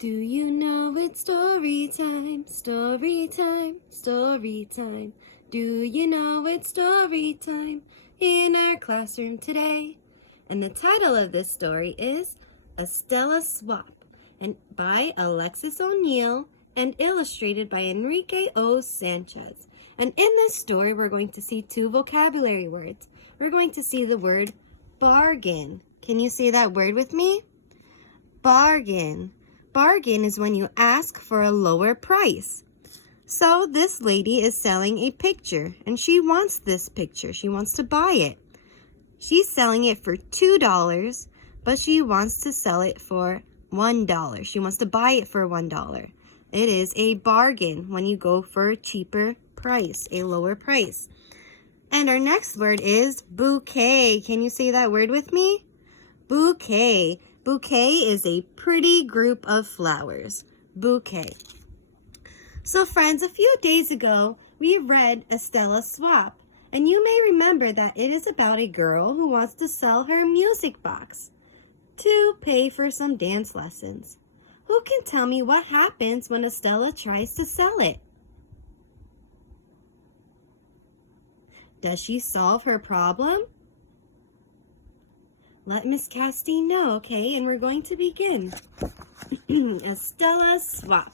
Do you know it's story time, story time, story time? Do you know it's story time in our classroom today? And the title of this story is Estela Swap, and by Alexis O'Neill and illustrated by Enrique O. Sanchez. And in this story, we're going to see two vocabulary words. We're going to see the word bargain. Can you say that word with me? Bargain. Bargain is when you ask for a lower price. So this lady is selling a picture and she wants this picture. She wants to buy it. She's selling it for $2, but she wants to sell it for $1. She wants to buy it for $1. It is a bargain when you go for a cheaper price, a lower price. And our next word is bouquet. Can you say that word with me? Bouquet. Bouquet is a pretty group of flowers. Bouquet. So friends, a few days ago, we read Estela Swap. And you may remember that it is about a girl who wants to sell her music box to pay for some dance lessons. Who can tell me what happens when Estela tries to sell it? Does she solve her problem? Let Miss Castine know, okay? And we're going to begin. Estela Swap.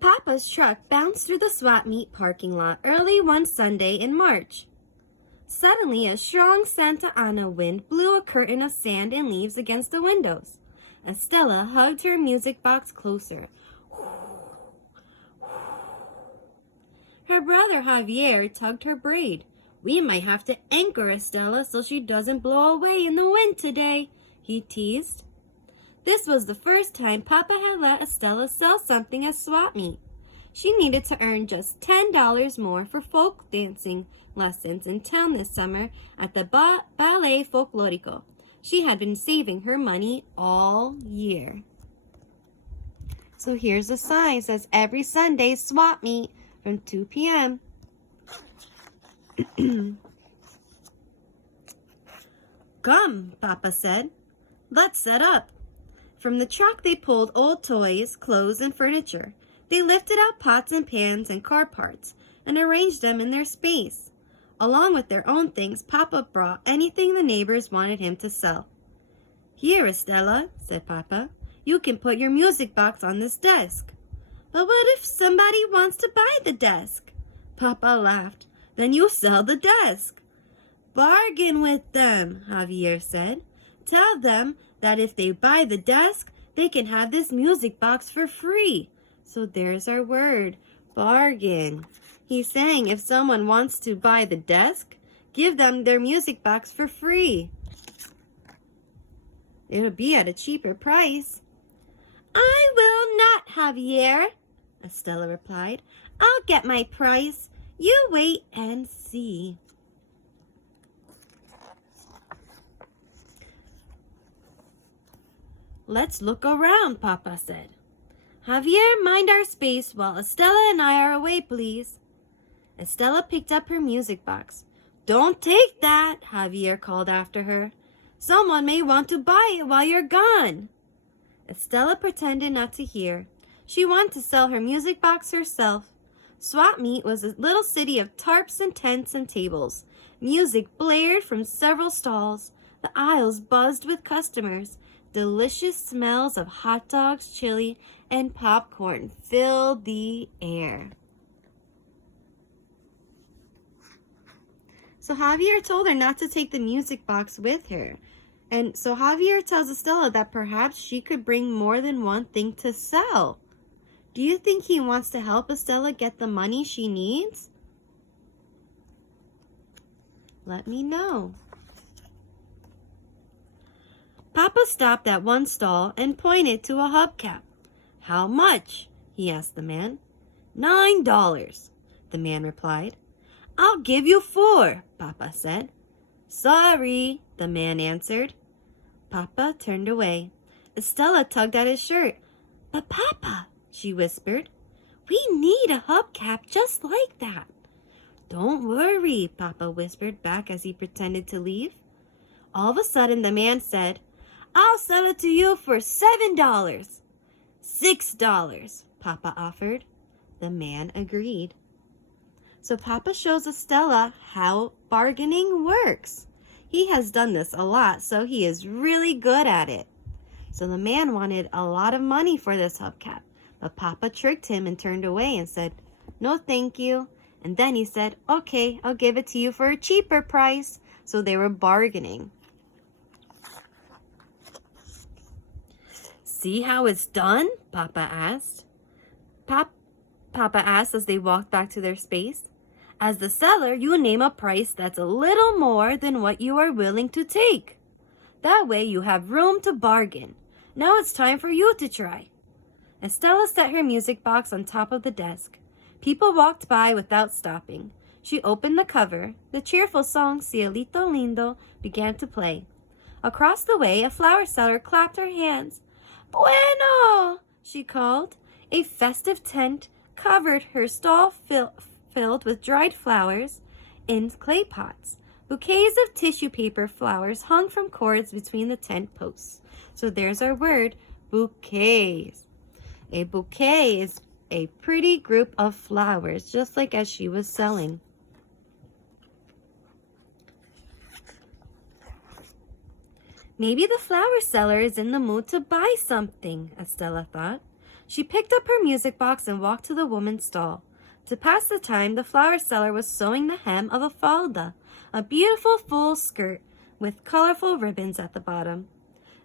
Papa's truck bounced through the swap meet parking lot early one Sunday in March. Suddenly, a strong Santa Ana wind blew a curtain of sand and leaves against the windows. Estela hugged her music box closer. Her brother Javier tugged her braid. We might have to anchor Estela so she doesn't blow away in the wind today, he teased. This was the first time Papa had let Estela sell something at swap meet. She needed to earn just $10 more for folk dancing lessons in town this summer at the Ballet Folklorico. She had been saving her money all year. So here's a sign. It says every Sunday swap meet from 2 p.m. Come, Papa said. Let's set up. From the truck they pulled old toys, clothes, and furniture. They lifted out pots and pans and car parts and arranged them in their space. Along with their own things, Papa brought anything the neighbors wanted him to sell. Here, Estela, said Papa, you can put your music box on this desk. But what if somebody wants to buy the desk? Papa laughed. Then you sell the desk. Bargain with them, Javier said. Tell them that if they buy the desk, they can have this music box for free. So there's our word, bargain. He's saying if someone wants to buy the desk, give them their music box for free. It'll be at a cheaper price. I will not, Javier, Estela replied. I'll get my price. You wait and see. Let's look around, Papa said. Javier, mind our space while Estela and I are away, please. Estela picked up her music box. Don't take that, Javier called after her. Someone may want to buy it while you're gone. Estela pretended not to hear. She wanted to sell her music box herself. Swap meet was a little city of tarps and tents and tables. Music blared from several stalls. The aisles buzzed with customers. Delicious smells of hot dogs, chili, and popcorn filled the air. So Javier told her not to take the music box with her. And so Javier tells Estela that perhaps she could bring more than one thing to sell. Do you think he wants to help Estela get the money she needs? Let me know. Papa stopped at one stall and pointed to a hubcap. How much? He asked the man. $9, the man replied. I'll give you $4, Papa said. Sorry, the man answered. Papa turned away. Estela tugged at his shirt. But Papa, she whispered, we need a hubcap just like that. Don't worry, Papa whispered back as he pretended to leave. All of a sudden, the man said, "I'll sell it to you for $7. $6, Papa offered. The man agreed. So Papa shows Estela how bargaining works. He has done this a lot, so he is really good at it. So the man wanted a lot of money for this hubcap, but Papa tricked him and turned away and said, "No, thank you." And then he said, "Okay, I'll give it to you for a cheaper price." So they were bargaining. "See how it's done?" Papa asked. Papa asked as they walked back to their space. "As the seller, you name a price that's a little more than what you are willing to take. That way you have room to bargain. Now it's time for you to try." Estela set her music box on top of the desk. People walked by without stopping. She opened the cover. The cheerful song Cielito Lindo began to play. Across the way, a flower seller clapped her hands. "Bueno!" she called. A festive tent covered her stall filled with dried flowers in clay pots. Bouquets of tissue paper flowers hung from cords between the tent posts. So there's our word, bouquets. A bouquet is a pretty group of flowers, just like as she was selling. Maybe the flower seller is in the mood to buy something, Estela thought. She picked up her music box and walked to the woman's stall. To pass the time, the flower seller was sewing the hem of a falda, a beautiful full skirt with colorful ribbons at the bottom.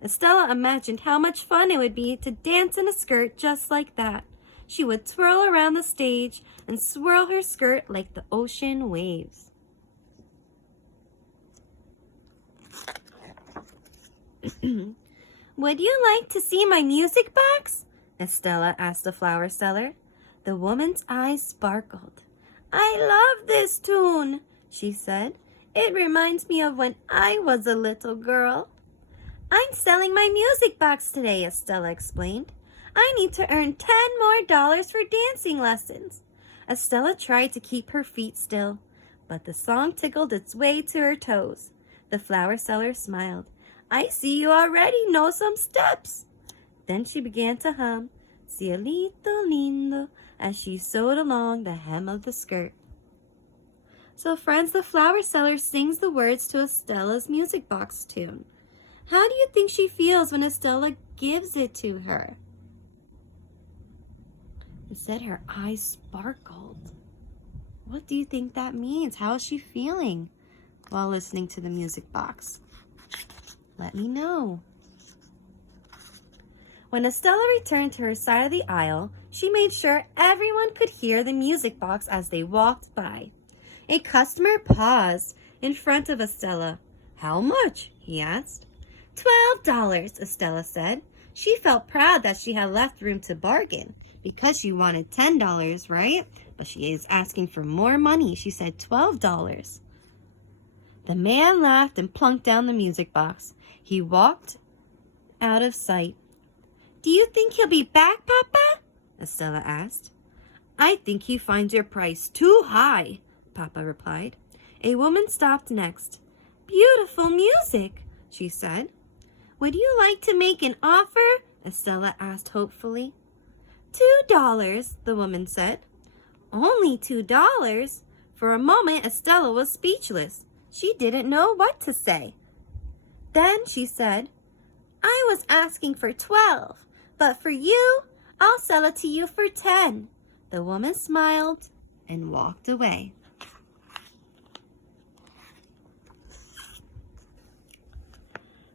Estela imagined how much fun it would be to dance in a skirt just like that. She would twirl around the stage and swirl her skirt like the ocean waves. "Would you like to see my music box?" Estela asked the flower seller. The woman's eyes sparkled. "I love this tune," she said. "It reminds me of when I was a little girl." "I'm selling my music box today," Estela explained. "I need to earn $10 more for dancing lessons." Estela tried to keep her feet still, but the song tickled its way to her toes. The flower seller smiled. "I see you already know some steps." Then she began to hum, "Cielito lindo," as she sewed along the hem of the skirt. So friends, the flower seller sings the words to Estela's music box tune. How do you think she feels when Estela gives it to her? It said her eyes sparkled. What do you think that means? How is she feeling while listening to the music box? Let me know. When Estela returned to her side of the aisle, she made sure everyone could hear the music box as they walked by. A customer paused in front of Estela. "How much?" he asked. $12, Estela said. She felt proud that she had left room to bargain because she wanted $10, right? But she is asking for more money. She said $12. The man laughed and plunked down the music box. He walked out of sight. "Do you think he'll be back, Papa?" Estela asked. "I think he finds your price too high," Papa replied. A woman stopped next. "Beautiful music," she said. "Would you like to make an offer?" Estela asked hopefully. $2, the woman said. Only $2? For a moment, Estela was speechless. She didn't know what to say. Then she said, "I was asking for 12, but for you, I'll sell it to you for 10. The woman smiled and walked away.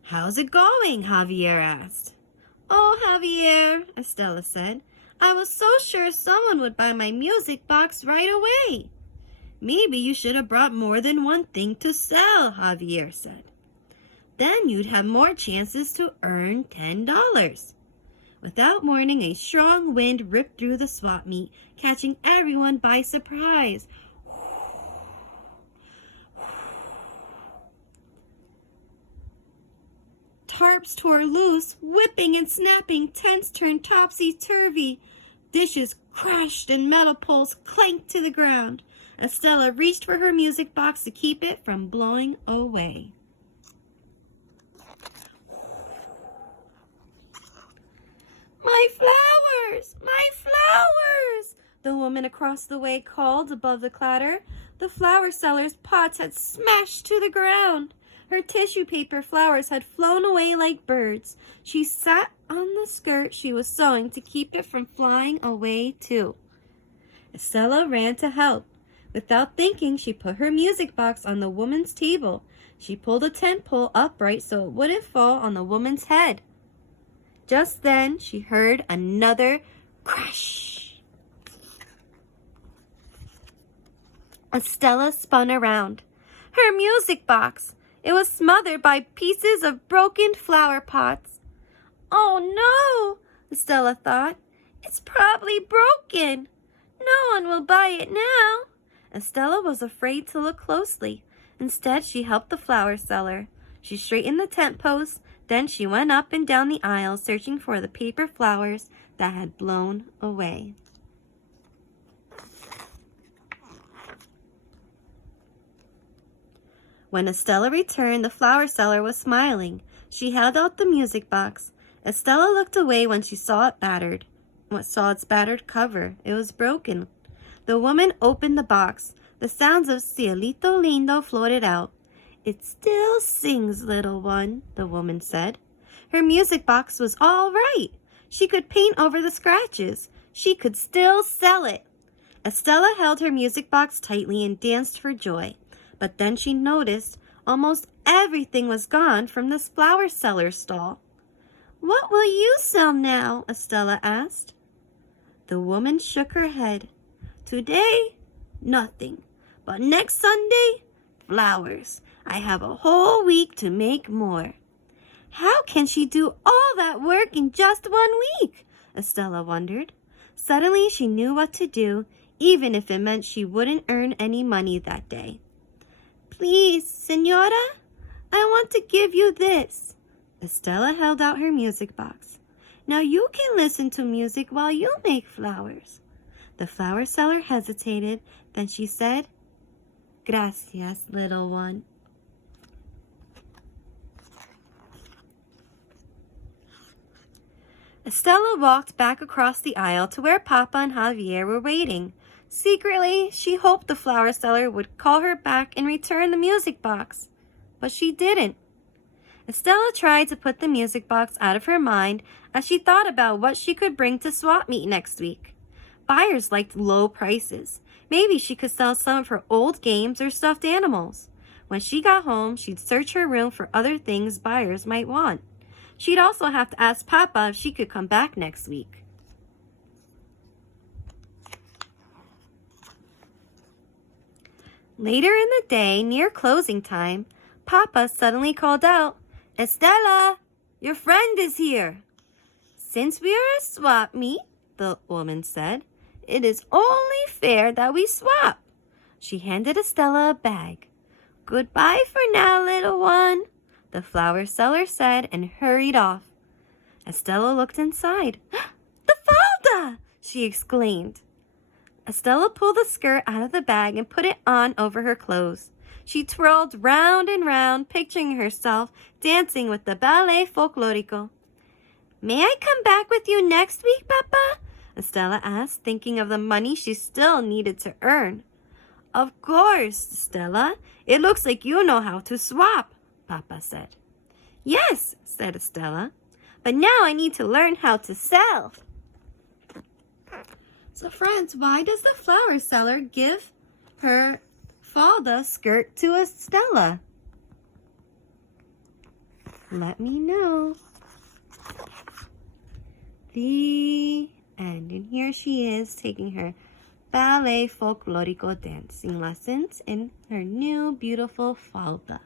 "How's it going?" Javier asked. "Oh, Javier," Estela said, "I was so sure someone would buy my music box right away." "Maybe you should have brought more than one thing to sell," Javier said. "Then you'd have more chances to earn $10. Without warning, a strong wind ripped through the swap meet, catching everyone by surprise. Tarps tore loose, whipping and snapping, tents turned topsy-turvy. Dishes crashed and metal poles clanked to the ground. Estela reached for her music box to keep it from blowing away. the woman across the way called above the clatter. The flower seller's pots had smashed to the ground. Her tissue paper flowers had flown away like birds. She sat on the skirt she was sewing to keep it from flying away too. Estela ran to help. Without thinking, she put her music box on the woman's table. She pulled a tent pole upright so it wouldn't fall on the woman's head. Just then, she heard another crash. Estela spun around. Her music box! It was smothered by pieces of broken flower pots. Oh no, Estela thought. It's probably broken. No one will buy it now. Estela was afraid to look closely. Instead, she helped the flower seller. She straightened the tent posts. Then she went up and down the aisle searching for the paper flowers that had blown away. When Estela returned, the flower seller was smiling. She held out the music box. Estela looked away when she saw its battered cover. It was broken. The woman opened the box. The sounds of Cielito Lindo floated out. It still sings, little one, the woman said. Her music box was all right. She could paint over the scratches. She could still sell it. Estela held her music box tightly and danced for joy. But then she noticed almost everything was gone from this flower seller's stall. What will you sell now? Estela asked. The woman shook her head. Today, nothing. But next Sunday, flowers. I have a whole week to make more. How can she do all that work in just 1 week? Estela wondered. Suddenly she knew what to do, even if it meant she wouldn't earn any money that day. Please, Señora, I want to give you this. Estela held out her music box. Now you can listen to music while you make flowers. The flower seller hesitated. Then she said, Gracias, little one. Estela walked back across the aisle to where Papa and Javier were waiting. Secretly, she hoped the flower seller would call her back and return the music box. But she didn't. Estela tried to put the music box out of her mind as she thought about what she could bring to swap meet next week. Buyers liked low prices. Maybe she could sell some of her old games or stuffed animals. When she got home, she'd search her room for other things buyers might want. She'd also have to ask Papa if she could come back next week. Later in the day, near closing time, Papa suddenly called out, Estela, your friend is here. Since we are a swap meet, the woman said, it is only fair that we swap. She handed Estela a bag. Goodbye for now, little one, the flower seller said and hurried off. Estela looked inside. The falda! She exclaimed. Estela pulled the skirt out of the bag and put it on over her clothes. She twirled round and round, picturing herself dancing with the ballet folklorico. May I come back with you next week, Papa? Estela asked, thinking of the money she still needed to earn. Of course, Estela. It looks like you know how to swap, Papa said. Yes, said Estela. But now I need to learn how to sell. So friends, why does the flower seller give her falda skirt to Estela? Let me know. The end. And here she is taking her ballet folklorico dancing lessons in her new beautiful falda.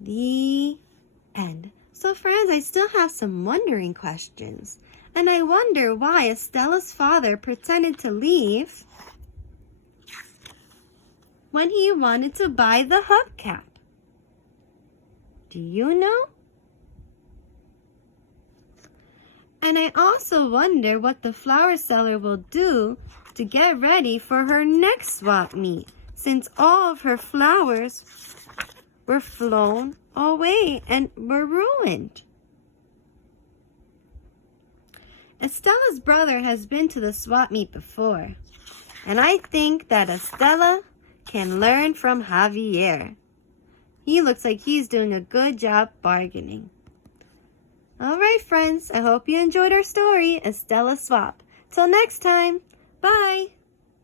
The end. So friends, I still have some wondering questions. And I wonder why Estela's father pretended to leave when he wanted to buy the hubcap. Do you know? And I also wonder what the flower seller will do to get ready for her next swap meet, since all of her flowers were flown away and were ruined. Estela's brother has been to the swap meet before, and I think that Estela can learn from Javier. He looks like he's doing a good job bargaining. All right, friends, I hope you enjoyed our story, Estela Swap. Till next time, bye!